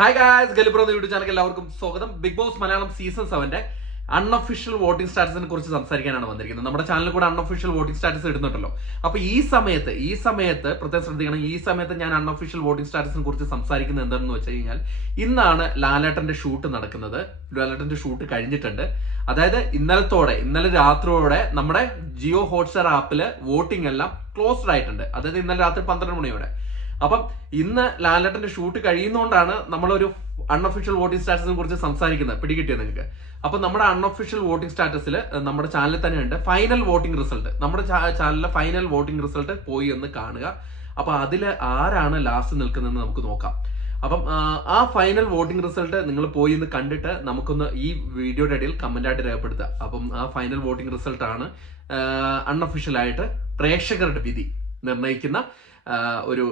Hi guys, ഗലിബ്രോ YouTube channel എല്ലാവർക്കും സ്വാഗതം. Big boss Malayalam season 7 unofficial voting സ്റ്റാറ്റസിനെ കുറിച്ച് സംസാരിക്കാനാണ് വന്നിരിക്കുന്നത്. നമ്മുടെ ചാനലിൽ കൂടെ അൺഒഫീഷ്യൽ വോട്ടിംഗ് സ്റ്റാറ്റസ് ഇടുന്നുണ്ടല്ലോ. അപ്പൊ ഈ സമയത്ത് പ്രത്യേകം ശ്രദ്ധിക്കണം. ഈ സമയത്ത് ഞാൻ അൺഒഫീഷ്യൽ വോട്ടിംഗ് സ്റ്റാറ്റസിനെ കുറിച്ച് സംസാരിക്കുന്നത് എന്താണെന്ന് വെച്ച് കഴിഞ്ഞാൽ, ഇന്നാണ് ലാലേട്ടന്റെ ഷൂട്ട് നടക്കുന്നത്. ലാലേട്ടന്റെ ഷൂട്ട് കഴിഞ്ഞിട്ടുണ്ട്. അതായത് ഇന്നലെ രാത്രിയോടെ നമ്മുടെ ജിയോ ഹോട്ട്സ്റ്റാർ ആപ്പില് വോട്ടിംഗ് എല്ലാം ക്ലോസ്ഡ് ആയിട്ടുണ്ട്. അതായത് ഇന്നലെ രാത്രി 12 മണിയോടെ. അപ്പം ഇന്ന് ലാലേട്ടന്റെ ഷൂട്ട് കഴിയുന്നതുകൊണ്ടാണ് നമ്മളൊരു അൺഒഫീഷ്യൽ വോട്ടിംഗ് സ്റ്റാറ്റസിനെ കുറിച്ച് സംസാരിക്കുന്നത്. പിടികിട്ടിയത് നിങ്ങൾക്ക്? അപ്പൊ നമ്മുടെ അൺഒഫീഷ്യൽ വോട്ടിംഗ് സ്റ്റാറ്റസിൽ നമ്മുടെ ചാനലിൽ തന്നെ ഉണ്ട് ഫൈനൽ വോട്ടിംഗ് റിസൾട്ട്. നമ്മുടെ ചാനലിലെ ഫൈനൽ വോട്ടിംഗ് റിസൾട്ട് പോയി ഒന്ന് കാണുക. അപ്പൊ അതിൽ ആരാണ് ലാസ്റ്റ് നിൽക്കുന്നതെന്ന് നമുക്ക് നോക്കാം. അപ്പം ആ ഫൈനൽ വോട്ടിംഗ് റിസൾട്ട് നിങ്ങൾ പോയി ഒന്ന് കണ്ടിട്ട് നമുക്കൊന്ന് ഈ വീഡിയോയുടെ ഇടയിൽ കമന്റ് ആയിട്ട് രേഖപ്പെടുത്തുക. അപ്പം ആ ഫൈനൽ വോട്ടിംഗ് റിസൾട്ട് ആണ് അൺഒഫീഷ്യൽ ആയിട്ട് പ്രേക്ഷകരുടെ വിധി നിർണ്ണയിക്കുന്ന ഒരു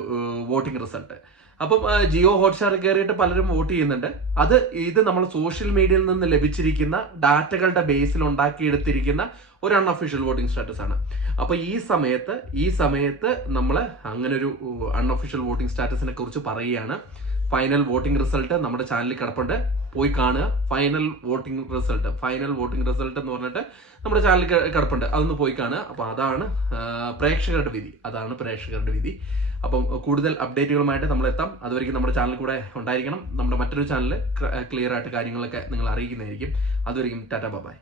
വോട്ടിംഗ് റിസൾട്ട്. അപ്പം ജിയോ ഹോട്ട്സ്റ്റാർ കയറിയിട്ട് പലരും വോട്ട് ചെയ്യുന്നുണ്ട്. ഇത് നമ്മൾ സോഷ്യൽ മീഡിയയിൽ നിന്ന് ലഭിച്ചിരിക്കുന്ന ഡാറ്റകളുടെ ബേസിൽ ഉണ്ടാക്കിയെടുത്തിരിക്കുന്ന ഒരു അൺഒഫീഷ്യൽ വോട്ടിംഗ് സ്റ്റാറ്റസ് ആണ്. അപ്പൊ ഈ സമയത്ത് നമ്മൾ അങ്ങനെ ഒരു അൺഒഫീഷ്യൽ വോട്ടിംഗ് സ്റ്റാറ്റസിനെ കുറിച്ച് പറയുകയാണ്. ഫൈനൽ വോട്ടിംഗ് റിസൾട്ട് നമ്മുടെ ചാനലിൽ കിടപ്പുണ്ട്, പോയി കാണുക. ഫൈനൽ വോട്ടിംഗ് റിസൾട്ട് എന്ന് പറഞ്ഞിട്ട് നമ്മുടെ ചാനലിൽ കിടപ്പുണ്ട്, അതൊന്ന് പോയി കാണുക. അപ്പൊ അതാണ് പ്രേക്ഷകരുടെ വിധി. അപ്പം കൂടുതൽ അപ്ഡേറ്റുകളുമായിട്ട് നമ്മൾ എത്താം. അതുവരെയ്ക്കും നമ്മുടെ ചാനൽ കൂടെ ഉണ്ടായിരിക്കണം. നമ്മുടെ മറ്റൊരു ചാനൽ ക്ലിയർ ആയിട്ട് കാര്യങ്ങളൊക്കെ നിങ്ങൾ അറിയിക്കുന്നതായിരിക്കും. അതുവരെയും ടാറ്റാ ബൈ.